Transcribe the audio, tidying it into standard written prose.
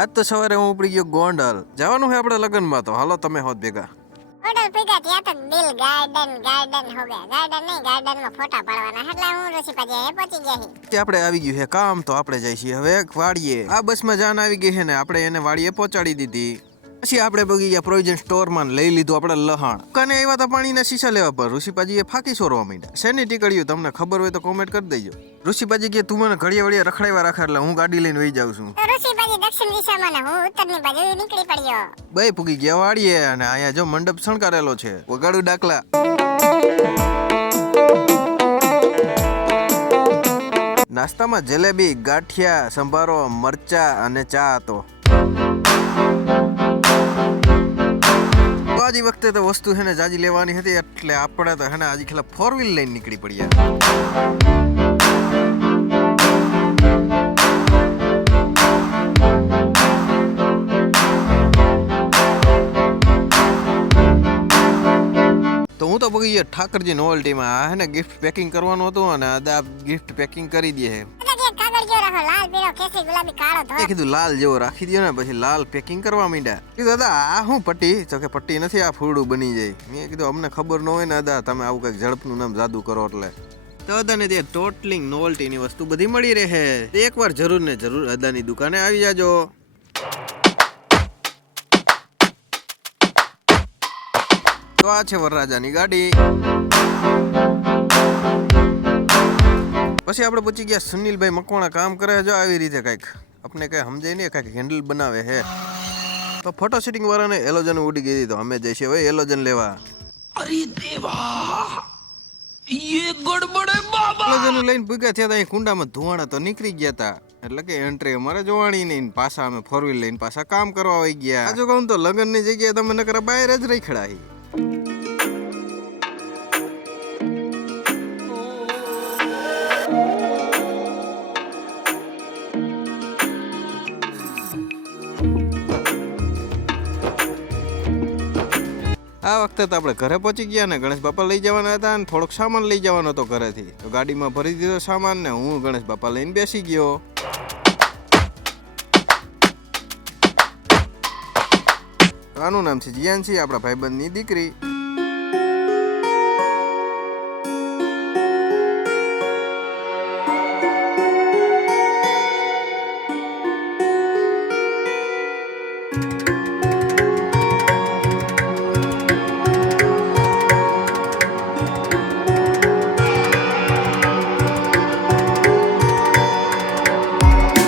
આજ તો સવારે હું ઉપડી ગયો ગોંડલ. જવાનું છે આપણે લગ્નમાં, તો હાલો તમે હોત ભેગા. ગોંડલ ભેગા ત્યાં તો દિલ ગાર્ડન હો ગયા. ગાર્ડન નહીં, ગાર્ડનમાં ફોટા પાડવાના. એટલે હું ઋષિપાજી પહોંચી ગયા છીએ. કે આપણે આવી ગયું છે કામ, તો આપણે જઈ છીએ હવે વાડીએ. આ બસમાં જાન આવી ગઈ છે ને આપણે એને વાડીએ પહોંચાડી દીધી. પછી આપણે બગી ગયા પ્રોવિઝન સ્ટોરમાં લઈ લીધું આપણે લહાણ. કને આવ્યા હતા પાણીના શીશા લેવા, પર ઋષિપાજીએ ફાંકી સોરવા માંડ્યા. શેની ટીકડીયું તમને ખબર હોય તો કોમેન્ટ કરી દેજો. ઋષિપાજી કે તું મને ઘડિયા વડિયા રખડાવ્યા રાખે એટલે હું ગાડી લઈને વહી જાઉં છું. તો ઋષિપાજી દક્ષિણ દિશામાં ને હું ઉત્તરની બાજુ નીકળી પડ્યો. બે પૂગી ગયા વાડીએ અને અહીંયા જો મંડપ શણગારેલો છે. વગાડું ડાકલા. નાસ્તામાં જલેબી, ગાંઠિયા, સંભારો, મરચા અને ચા હતો. આજી વખતે તો વસ્તુ છે ને જાજી લેવાની હતી, એટલે આપણે તો હે ને આજે ખેલા 4 વ્હીલ લઈને નીકળી પડ્યા. તો હું તો બગી ગયા ઠાકરજી નોવેલ્ટીમાં. આ હે ને ગિફ્ટ પેકિંગ કરવાનું હતું અને આ ગિફ્ટ પેકિંગ કરી દે છે. કીધું લાલ જેવો રાખી દો ને, પછી લાલ પેકિંગ કરવા માંડ્યા. કીધું દાદા આ શું પટ્ટી? તો કે પટ્ટી નથી, આ ફૂલડું બની જાય. મેં કીધું અમને ખબર ન હોય ને દાદા, તમે આવું કઈક ઝડપનું નામ જાદુ કરો એટલે. તો અદાની ત્યાં ટોટલિંગ નોવેલ્ટીની વસ્તુ બધી મળી રહે. એકવાર જરૂર ને જરૂર અદાની દુકાને આવી જાજો. તો આ છે વરરાજાની ગાડી. પછી આપણે પૂછી ગયા સુનિલભાઈ મકવાણા કામ કરે જો આવી રીતે કઈક આપણે કઈ સમજાય નહીં, કઈક હેન્ડલ બનાવે છે. તો ફોટો શૂટિંગ વાળાને એલોજન ઉડી ગઈ, તો અમે જઈશું હવે એલોજન લેવા. અરે દેવા, યે ગડબડ હે બાબા. એલોજન લઈને પૂગ્યા થયા ત્યાં કુંડામાં ધુવાણા તો નીકળી ગયા હતા, એટલે કે એન્ટ્રી અમારે જોવાની નહીં. પાછા અમે 4 વ્હીલ લઈને પાછા કામ કરવા આવી ગયા. આજુ કહું તો લગ્નની જગ્યાએ તમે નકર બહાર જ રહી ખડાઈ. આ વખતે તો આપણે ઘરે પહોંચી ગયા ને ગણેશ બાપા લઈ જવાના હતા અને થોડોક સામાન લઈ જવાનો હતો ઘરેથી. તો ગાડીમાં ભરી દીધો સામાન ને હું ગણેશ બાપા લઈને બેસી ગયો. આનું નામ છે જીયાનસી, આપણા ભાઈબંધની દીકરી.